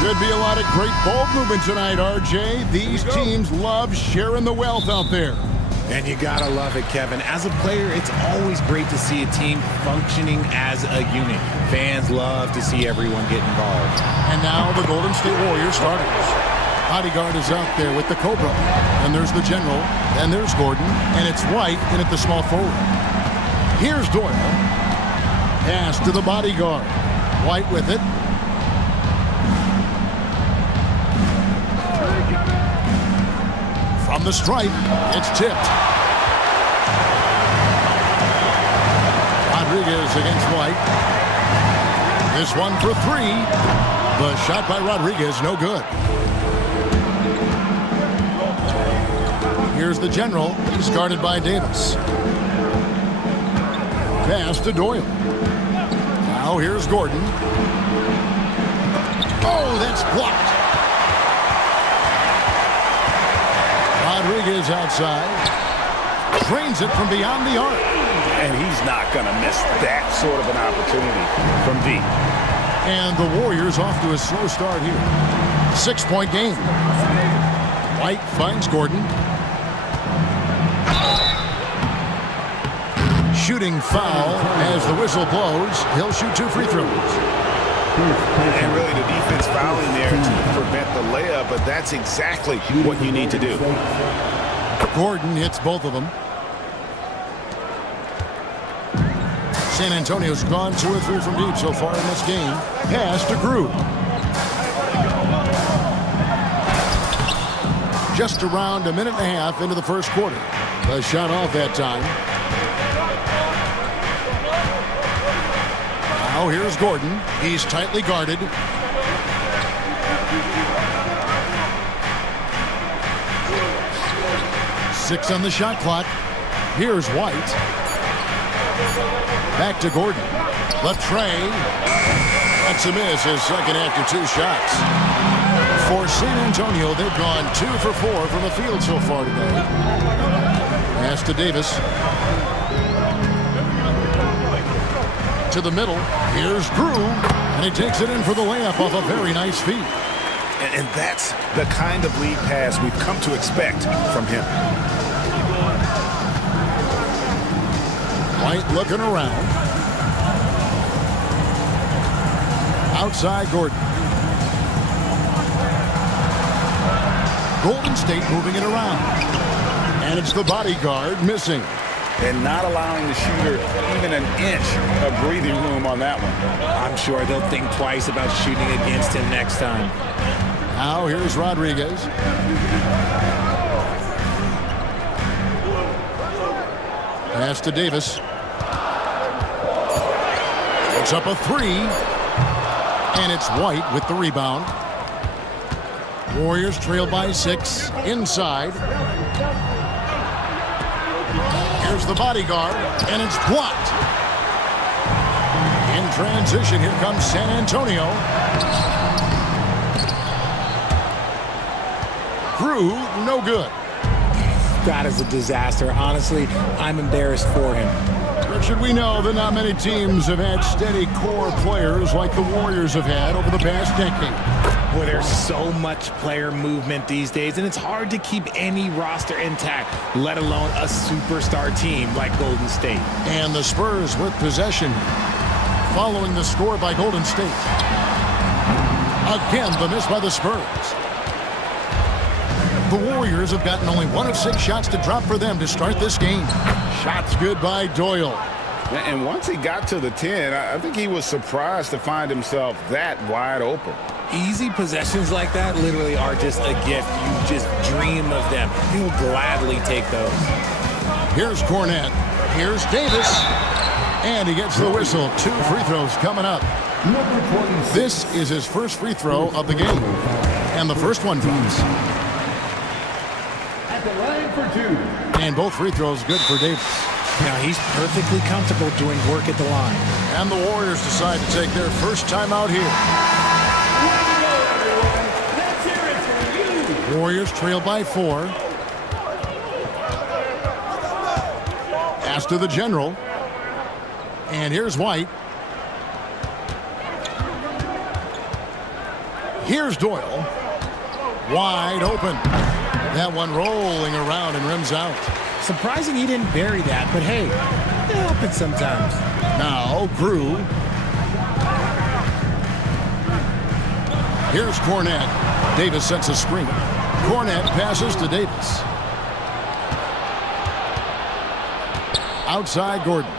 Could be a lot of great ball movement tonight, RJ. These teams love sharing the wealth out there. And you gotta love it, Kevin. As a player, it's always great to see a team functioning as a unit. Fans love to see everyone get involved. And now the Golden State Warriors starters. Bodyguard is out there with the Cobra. And there's the General. And there's Gordon. And it's White in at the small forward. Here's Doyle. Pass to the Bodyguard. White with it. From the stripe, it's tipped. Rodriguez against White. This one for three. The shot by Rodriguez, no good. Here's the General. He's guarded by Davis. Pass to Doyle. Now here's Gordon. Oh, that's blocked. Rodriguez outside. Drains it from beyond the arc. And he's not going to miss that sort of an opportunity from deep. And the Warriors off to a slow start here. 6-point game. White finds Gordon. Shooting foul as the whistle blows. He'll shoot 2 free throws. And really the defense fouling there to prevent the layup, but that's exactly what you need to do. Gordon hits both of them. San Antonio's gone 2 or 3 from deep so far in this game. Pass to Grew. Just around a minute and a half into the first quarter. The shot off that time. Now here's Gordon. He's tightly guarded. Six on the shot clock. Here's White. Back to Gordon. Latrey. That's a miss, his second after 2 shots. For San Antonio, they've gone 2 for 4 from the field so far today. Pass to Davis. To the middle. Here's Grew. And he takes it in for the layup off a very nice feed. And that's the kind of lead pass we've come to expect from him. White looking around. Outside Gordon. Golden State moving it around. And it's the Bodyguard missing. And not allowing the shooter even an inch of breathing room on that one. I'm sure they'll think twice about shooting against him next time. Now here's Rodriguez. Pass to Davis. It's up a 3. And it's White with the rebound. Warriors trail by 6. Inside. Here's the Bodyguard. And it's blocked. In transition, here comes San Antonio. Grew, no good. That is a disaster. Honestly, I'm embarrassed for him. Richard, we know that not many teams have had steady core players like the Warriors have had over the past decade. Well, there's so much player movement these days, and it's hard to keep any roster intact, let alone a superstar team like Golden State. And the Spurs with possession following the score by Golden State. Again, the miss by the Spurs. The Warriors have gotten only 1 of 6 shots to drop for them to start this game. Shots good by Doyle. And once he got to the 10, I think he was surprised to find himself that wide open. Easy possessions like that literally are just a gift. You just dream of them. He'll gladly take those. Here's Cornette. Here's Davis. And he gets the whistle. 2 free throws coming up. This is his first free throw of the game. And the first one drops. At the line for 2. And both free throws good for Davis. Now he's perfectly comfortable doing work at the line. And the Warriors decide to take their first time out here. Warriors trail by 4. Pass to the General. And here's White. Here's Doyle. Wide open. That one rolling around and rims out. Surprising he didn't bury that, but hey, it happens sometimes. Now, Grew. Here's Cornette. Davis sets a screen. Cornette passes to Davis. Outside Gordon.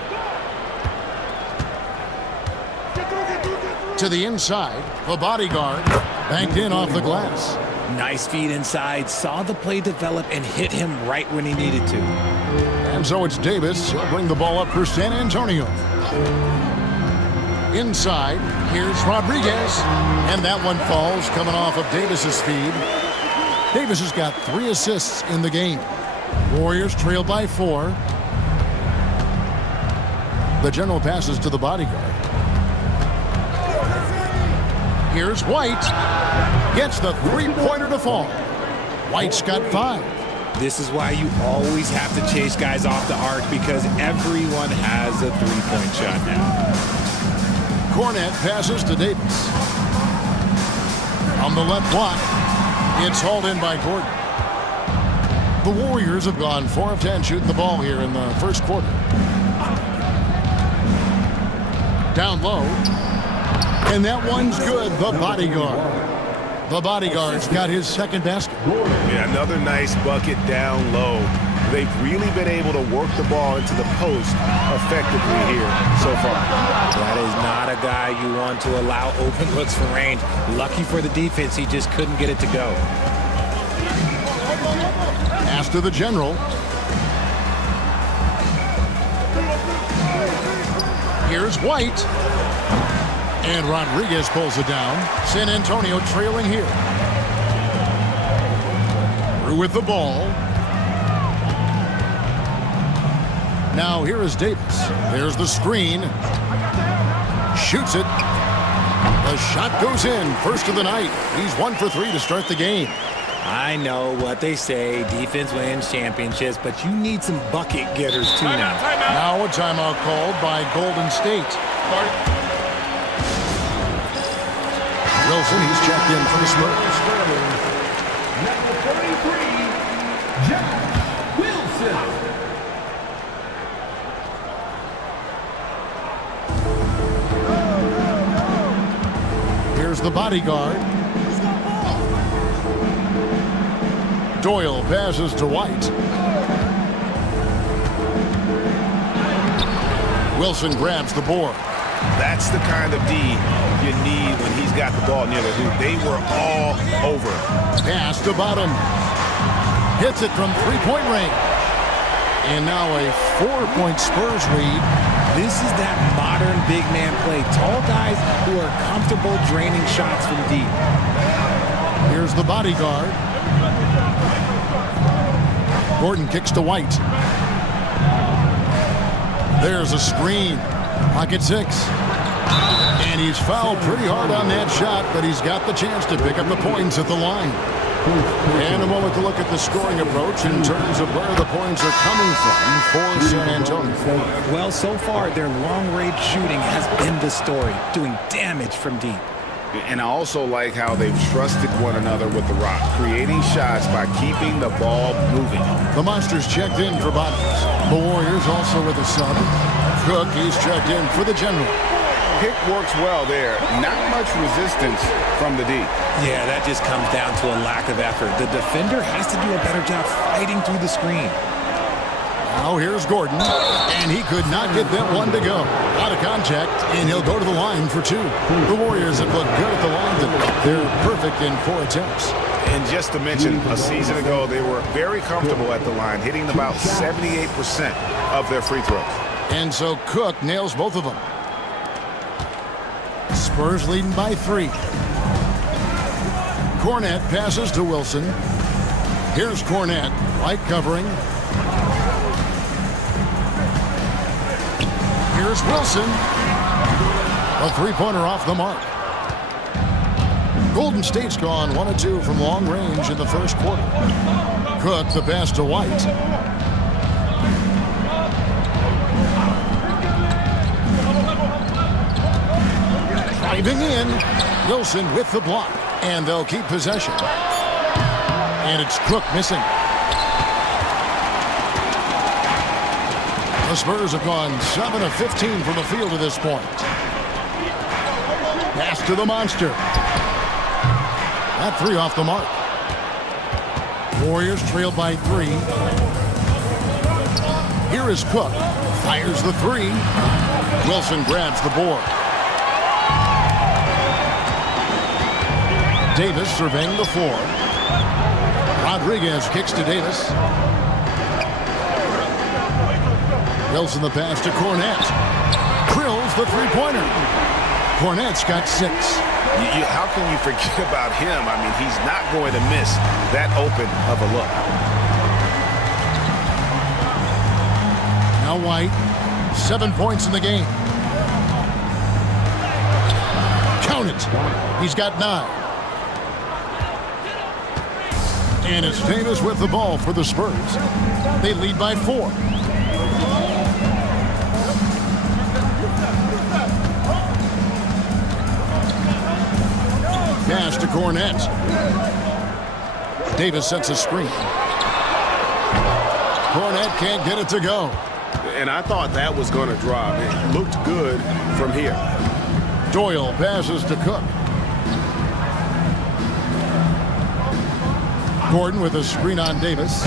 To the inside. The bodyguard banked in off the glass. Nice feed inside. Saw the play develop and hit him right when he needed to. And so it's Davis. He'll bring the ball up for San Antonio. Inside, here's Rodriguez. And that one falls coming off of Davis's feed. Davis has got 3 assists in the game. Warriors trail by 4. The general passes to the bodyguard. Here's White. Gets the three-pointer to fall. White's got 5. This is why you always have to chase guys off the arc, because everyone has a three-point shot now. Cornette passes to Davis. On the left block, it's hauled in by Gordon. The Warriors have gone 4 of 10 shooting the ball here in the first quarter. Down low. And that one's good, the bodyguard. The bodyguard's got his second basket. Yeah, another nice bucket down low. They've really been able to work the ball into the post effectively here so far. That is not a guy you want to allow open looks for range. Lucky for the defense, he just couldn't get it to go. Pass to the general. Here's White. And Rodriguez pulls it down. San Antonio trailing here. Through with the ball. Now here is Davis. There's the screen. Shoots it. The shot goes in. First of the night. He's 1 for 3 to start the game. I know what they say, defense wins championships, but you need some bucket getters too now. Now a timeout called by Golden State. Wilson, he's checked in for the Spurs. Number 33, Josh Wilson. Here's the bodyguard. Doyle passes to White. Wilson grabs the board. That's the kind of D you need when he's got the ball near the hoop. They were all over. Pass to Bottom. Hits it from three-point range. And now a 4-point Spurs lead. This is that modern big man play. Tall guys who are comfortable draining shots from deep. Here's the bodyguard. Gordon kicks to White. There's a screen. Pocket 6. And he's fouled pretty hard on that shot, but he's got the chance to pick up the points at the line. And a moment to look at the scoring approach in terms of where the points are coming from for San Antonio. Well, so far, their long-range shooting has been the story, doing damage from deep. And I also like how they've trusted one another with the rock, creating shots by keeping the ball moving. The Monsters checked in for Bottoms. The Warriors also with a sub. Cook, he's checked in for the general. Pick works well there. Not much resistance from the D. Yeah, that just comes down to a lack of effort. The defender has to do a better job fighting through the screen. Now here's Gordon, and he could not get that one to go. Out of contact, and he'll go to the line for 2. The Warriors have looked good at the line today. They're perfect in 4 attempts. And just to mention, a season ago, they were very comfortable at the line, hitting about 78% of their free throws. And so Cook nails both of them. Spurs leading by 3. Cornette passes to Wilson. Here's Cornette, light covering. Here's Wilson. A three-pointer off the mark. Golden State's gone 1 of 2 from long range in the first quarter. Cook, the pass to White. Driving in. Wilson with the block. And they'll keep possession. And it's Cook missing. The Spurs have gone 7 of 15 from the field to this point. Pass to the monster. That 3 off the mark. Warriors trailed by 3. Here is Cook. Fires the 3. Wilson grabs the board. Davis surveying the 4. Rodriguez kicks to Davis. Wilson the pass to Cornette. Drills the 3-pointer. Cornette's got 6. How can you forget about him? I mean, he's not going to miss that open of a look. Now White, 7 points in the game. Count it. He's got 9. And it's Davis with the ball for the Spurs. They lead by 4. Pass to Cornette. Davis sets a screen. Cornette can't get it to go. And I thought that was going to drop. It looked good from here. Doyle passes to Cook. Gordon with a screen on Davis.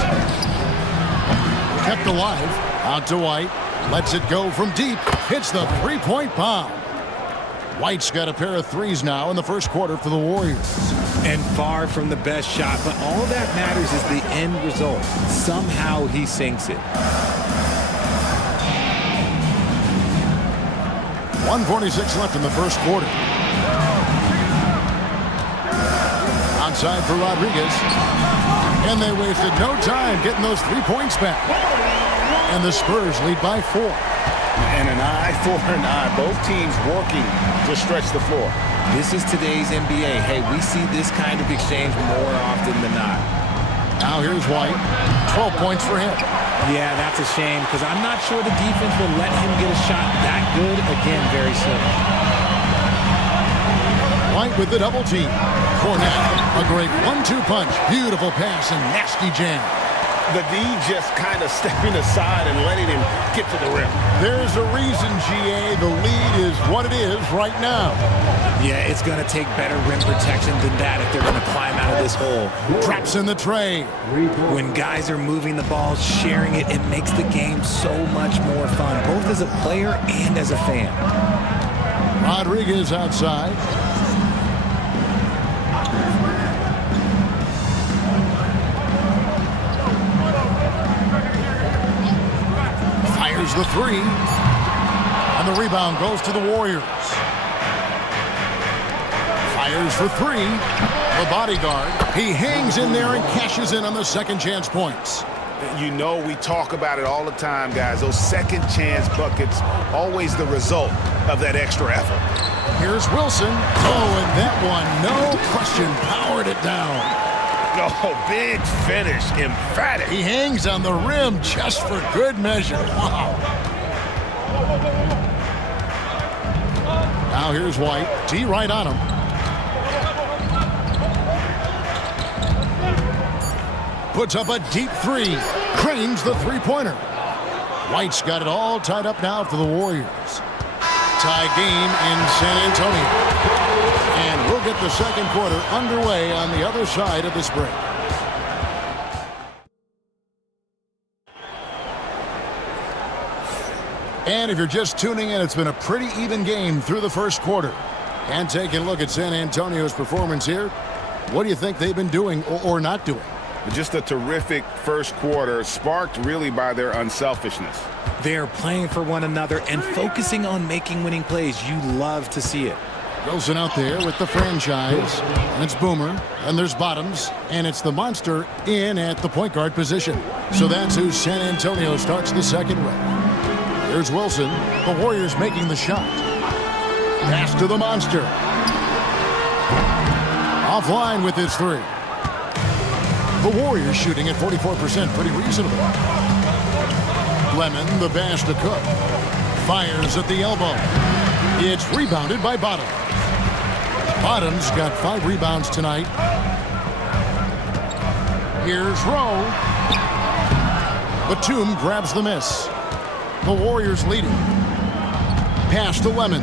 Kept alive. Out to White. Lets it go from deep. Hits the 3-point bomb. White's got a pair of 3s now in the first quarter for the Warriors. And far from the best shot, but all that matters is the end result. Somehow he sinks it. 1:46 left in the first quarter. Outside for Rodriguez. And they wasted no time getting those 3 points back. And the Spurs lead by 4. And an eye for an eye. Both teams working to stretch the floor. This is today's NBA. Hey, we see this kind of exchange more often than not. Now here's White. 12 points for him. Yeah, that's a shame because I'm not sure the defense will let him get a shot that good again very soon. White with the double team. Cornette, a great 1-2 punch. Beautiful pass and nasty jam. The D just kind of stepping aside and letting him get to the rim. There's a reason, GA. The lead is what it is right now. Yeah, it's going to take better rim protection than that if they're going to climb out of this hole. Traps in the tray. When guys are moving the ball, sharing it, it makes the game so much more fun, both as a player and as a fan. Rodriguez outside. Fires the 3. And the rebound goes to the Warriors. Fires for 3. The bodyguard. He hangs in there and cashes in on the second chance points. You know we talk about it all the time, guys. Those second chance buckets, always the result of that extra effort. Here's Wilson. Oh, and that one, no question, powered it down. Oh, big finish, emphatic. He hangs on the rim just for good measure. Wow. Now here's White. T right on him. Puts up a deep 3. Cranes the 3-pointer. White's got it all tied up now for the Warriors. Tie game in San Antonio. And we'll get the second quarter underway on the other side of this break. And if you're just tuning in, it's been a pretty even game through the first quarter. And taking a look at San Antonio's performance here, what do you think they've been doing or not doing? Just a terrific first quarter, sparked really by their unselfishness. They're playing for one another and focusing on making winning plays. You love to see it. Wilson out there with the franchise, and it's Boomer, and there's Bottoms, and it's the monster in at the point guard position. So that's who San Antonio starts the second with. Here's Wilson, the Warriors making the shot. Pass to the monster. Offline with his 3. The Warriors shooting at 44%, pretty reasonable. Lemon, the pass to Cook. Fires at the elbow. It's rebounded by Bottom. Bottoms got 5 rebounds tonight. Here's Rowe. Batum grabs the miss. The Warriors leading. Pass to Lemon.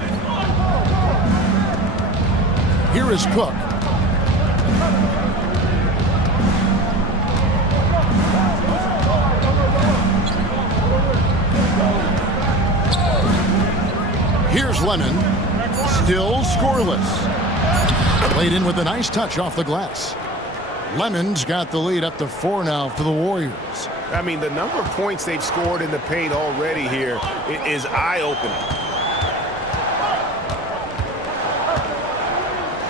Here is Cook. Here's Lemon. Still scoreless. Played in with a nice touch off the glass. Lemon's got the lead up to 4 now for the Warriors. I mean, the number of points they've scored in the paint already here is eye-opening.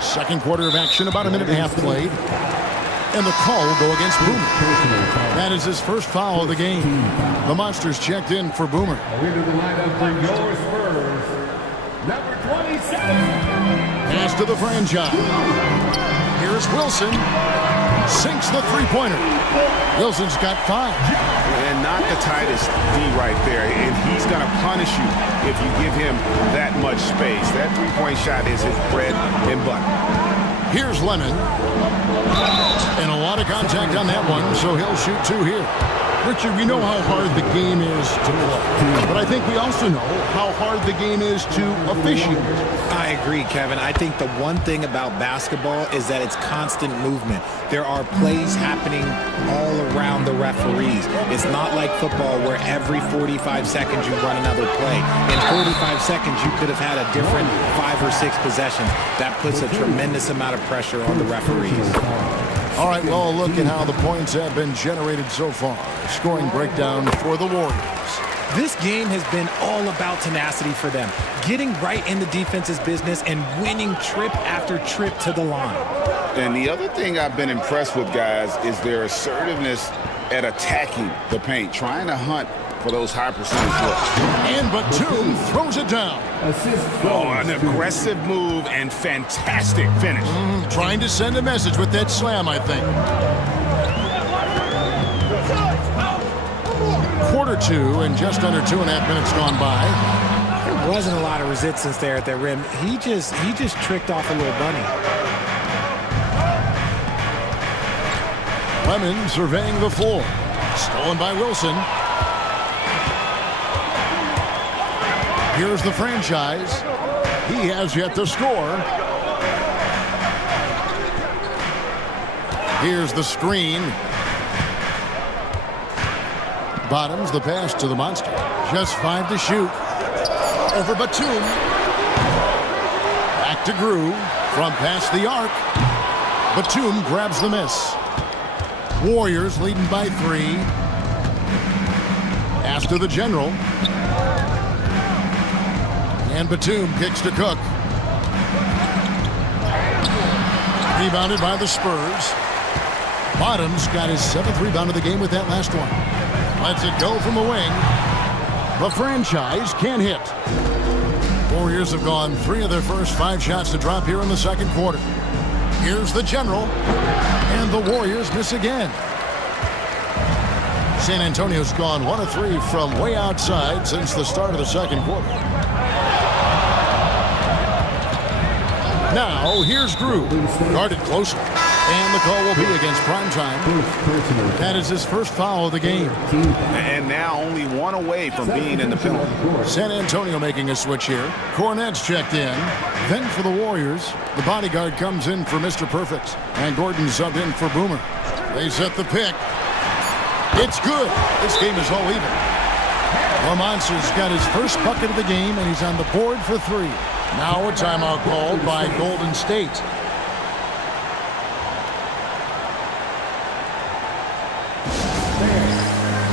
Second quarter of action, about a minute and a half played. And the call will go against Boomer. That is his first foul of the game. The Monsters checked in for Boomer. Into the lineup for your Spurs, number 27. Pass to the franchise. Here's Wilson. Sinks the three-pointer. Wilson's got 5. And not the tightest D right there. And he's going to punish you if you give him that much space. That three-point shot is his bread and butter. Here's Lemon. And a lot of contact on that one, so he'll shoot 2 here. Richard, we know how hard the game is to play, but I think we also know how hard the game is to officiate. I agree, Kevin. I think the one thing about basketball is that it's constant movement. There are plays happening all around the referees. It's not like football where every 45 seconds you run another play. In 45 seconds, you could have had a different 5 or 6 possessions. That puts a tremendous amount of pressure on the referees. All right, well, a look at how the points have been generated so far. Scoring breakdown for the Warriors. This game has been all about tenacity for them, getting right in the defense's business and winning trip after trip to the line. And the other thing I've been impressed with, guys, is their assertiveness at attacking the paint, trying to hunt for those high percentage looks. And Batum throws it down. Oh, an aggressive move and fantastic finish. Trying to send a message with that slam, I think. Quarter 2 and just under 2.5 minutes gone by. There wasn't a lot of resistance there at the rim. He just tricked off a little bunny. Lemon surveying the floor. Stolen by Wilson. Here's the franchise. He has yet to score. Here's the screen. Bottoms the pass to the Monster. Just 5 to shoot. Over Batum. Back to Grew. From past the arc. Batum grabs the miss. Warriors leading by 3. Pass to the General. And Batum kicks to Cook. Rebounded by the Spurs. Bottoms got his 7th rebound of the game with that last one. Lets it go from the wing. The franchise can't hit. Warriors have gone 3 of their first 5 shots to drop here in the second quarter. Here's the General. And the Warriors miss again. San Antonio's gone 1 of 3 from way outside since the start of the second quarter. Now, here's Grew. Guarded closely. And the call will be against Primetime. That is his first foul of the game. And now only 1 away from being in the penalty. San Antonio making a switch here. Cornette's checked in. Then for the Warriors, the bodyguard comes in for Mr. Perfect. And Gordon subbed in for Boomer. They set the pick. It's good. This game is all even. The Monster's got his first bucket of the game, and he's on the board for 3. Now a timeout called by Golden State.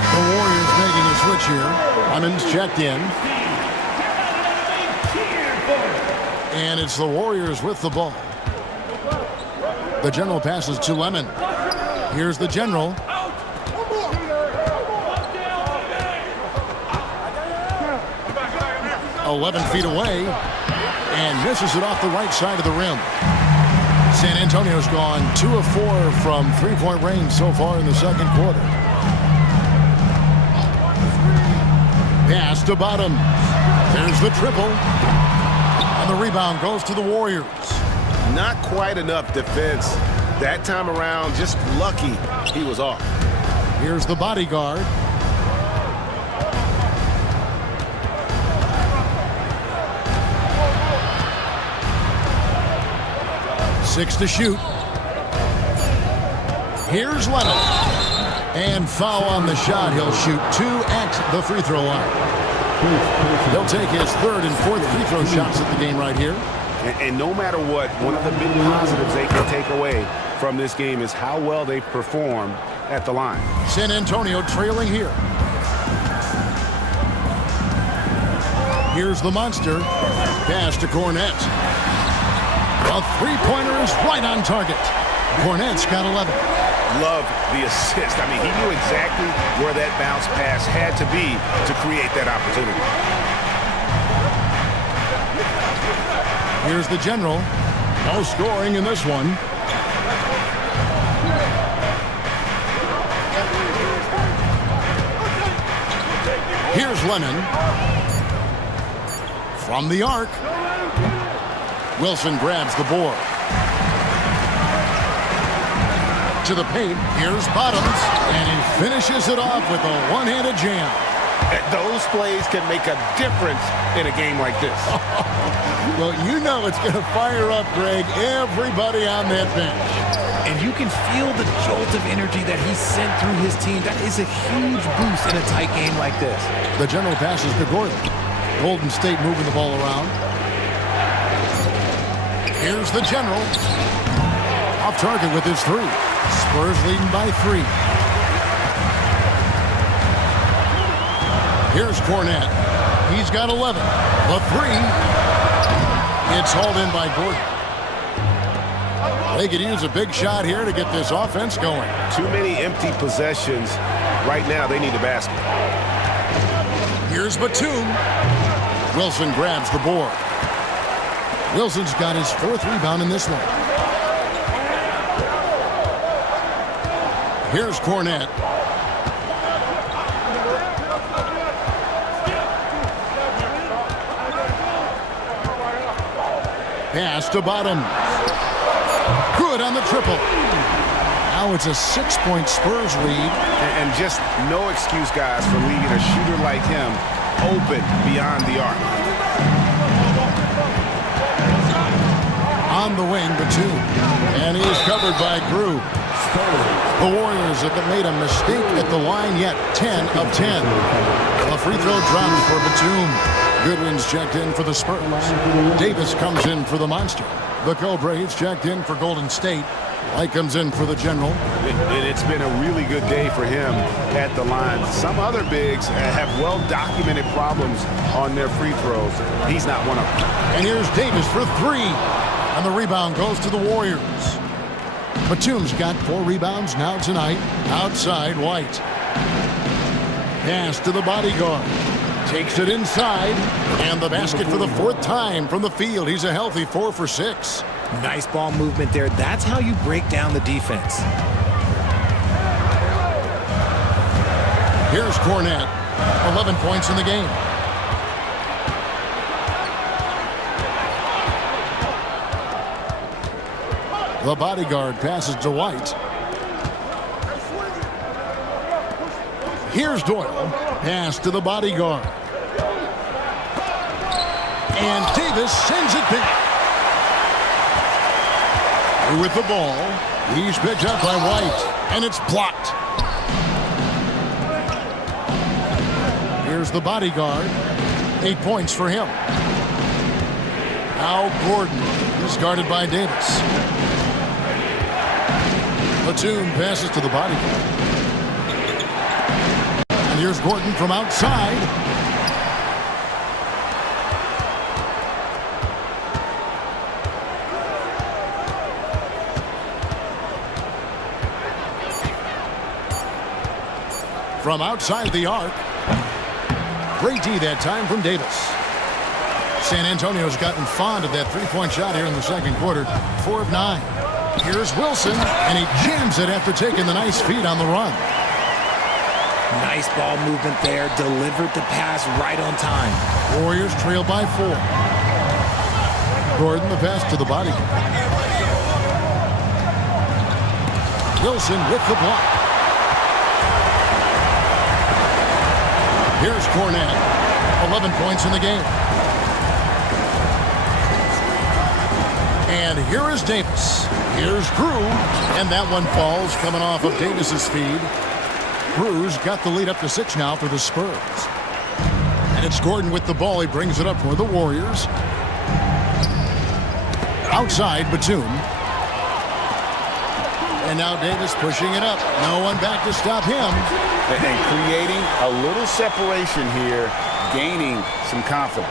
The Warriors making a switch here. Clemens checked in. And it's the Warriors with the ball. The General passes to Lemon. Here's the General. "11 feet away and misses it off the right side of the rim. San Antonio's gone 2 of 4 from three-point range so far in the second quarter. Pass to Bottom. There's the triple. And the rebound goes to the Warriors. Not quite enough defense that time around. Just lucky he was off. Here's the bodyguard. Six to shoot. Here's Lennon. And foul on the shot. He'll shoot 2 at the free throw line. He'll take his 3rd and 4th free throw shots at the game right here. And no matter what, one of the big positives they can take away from this game is how well they perform at the line. San Antonio trailing here. Here's the monster. Pass to Cornette. A three-pointer is right on target. Cornette's got 11. Love the assist. I mean, he knew exactly where that bounce pass had to be to create that opportunity. Here's the general. No scoring in this one. Here's Lennon. From the arc. Wilson grabs the board. To the paint. Here's Bottoms. And he finishes it off with a one-handed jam. Those plays can make a difference in a game like this. Well, you know it's going to fire up, Greg, everybody on that bench. And you can feel the jolt of energy that he sent through his team. That is a huge boost in a tight game like this. The general passes to Gordon. Golden State moving the ball around. Here's the general. Off target with his 3. Spurs leading by 3. Here's Cornette. He's got 11. The 3. It's hauled in by Gordon. They could use a big shot here to get this offense going. Too many empty possessions. Right now, they need a basket. Here's Batum. Wilson grabs the board. Wilson's got his 4th rebound in this one. Here's Cornette. Pass to Bottom. Good on the triple. Now it's a 6-point Spurs lead. And just no excuse, guys, for leaving a shooter like him open beyond the arc. On the wing, Batum. And he's covered by Grew. The Warriors have made a mistake at the line yet. 10 of 10. A free throw drops for Batum. Goodwin's checked in for the Spurs. Davis comes in for the Monster. The Cobra is checked in for Golden State. White comes in for the General. And it's been a really good day for him at the line. Some other bigs have well-documented problems on their free throws. He's not one of them. And here's Davis for 3. And the rebound goes to the Warriors. Batum's got 4 rebounds now tonight. Outside, White. Pass to the bodyguard. Takes it inside. And the basket for the 4th time from the field. He's a healthy 4 for 6. Nice ball movement there. That's how you break down the defense. Here's Cornette. 11 points in the game. The bodyguard passes to White. Here's Doyle. Pass to the bodyguard. And Davis sends it back. With the ball. He's picked up by White. And it's blocked. Here's the bodyguard. 8 points for him. Now Gordon. He's guarded by Davis. Batum passes to the bodyguard. And here's Gordon from outside. From outside the arc. Great D that time from Davis. San Antonio's gotten fond of that three-point shot here in the second quarter. 4 of 9. Here's Wilson, and he jams it after taking the nice feed on the run. Nice ball movement there. Delivered the pass right on time. Warriors trail by 4. Gordon, the pass to the bodyguard. Wilson with the block. Here's Cornette. 11 points in the game. And here is Davis. Here's Drew. And that one falls coming off of Davis's feed. Drew's got the lead up to 6 now for the Spurs. And it's Gordon with the ball. He brings it up for the Warriors. Outside, Batum. And now Davis pushing it up. No one back to stop him. And creating a little separation here, gaining some confidence.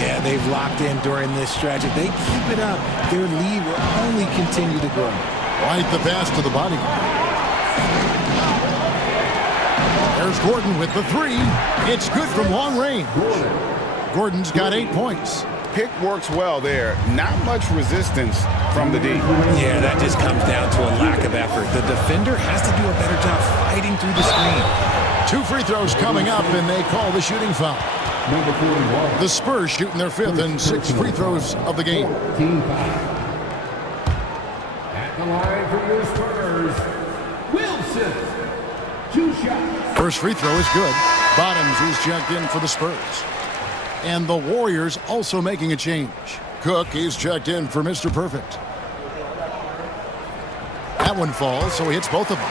Yeah, they've locked in during this stretch. If they keep it up, their lead will only continue to grow. White the pass to the body. There's Gordon with the 3. It's good from long range. Gordon's got 8 points. Pick works well there. Not much resistance from the D. Yeah, that just comes down to a lack of effort. The defender has to do a better job fighting through the screen. 2 free throws coming up, and they call the shooting foul. Number 41. The Spurs shooting their 5th and 6th free throws of the game. Team foul. At the line for your Spurs, Wilson. 2 shots. First free throw is good. Bottoms is checked in for the Spurs. And the Warriors also making a change. Cook is checked in for Mr. Perfect. That one falls, so he hits both of them.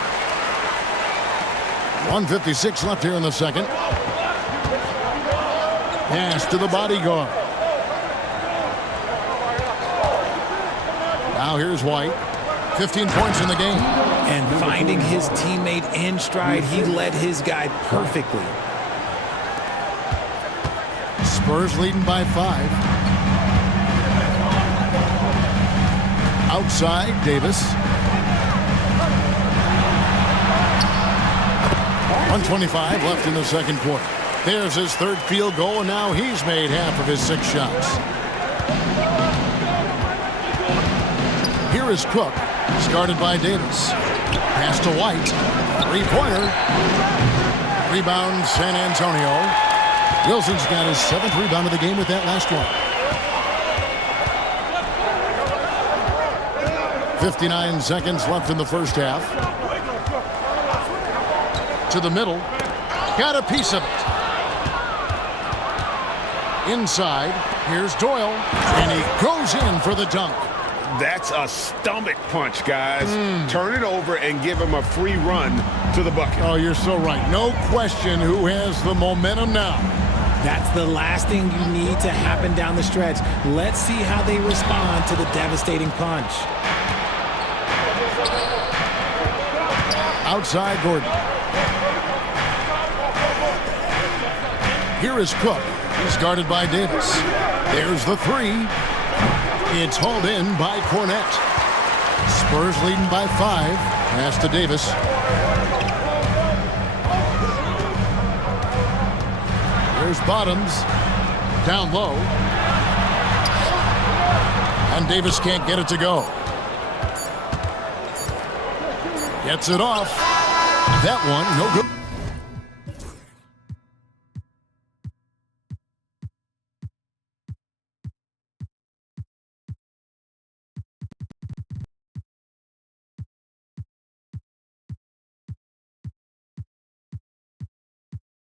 1:56 left here in the second. Pass to the bodyguard. Now here's White. 15 points in the game. And finding his teammate in stride, he led his guy perfectly. Spurs leading by 5. Outside, Davis. 1:25 left in the second quarter. There's his 3rd field goal, and now he's made half of his 6 shots. Here is Cook, started by Davis. Pass to White. 3-pointer. Rebound, San Antonio. Wilson's got his 7th rebound of the game with that last one. 59 seconds left in the first half. To the middle. Got a piece of it. Inside. Here's Doyle. And he goes in for the dunk. That's a stomach punch, guys. Turn it over and give him a free run to the bucket. Oh, you're so right. No question who has the momentum now. That's the last thing you need to happen down the stretch. Let's see how they respond to the devastating punch. Outside Gordon. Here is Cook. He's guarded by Davis. There's the 3. It's hauled in by Cornette. Spurs leading by 5. Pass to Davis. There's Bottoms. Down low. And Davis can't get it to go. Gets it off. That one, no good.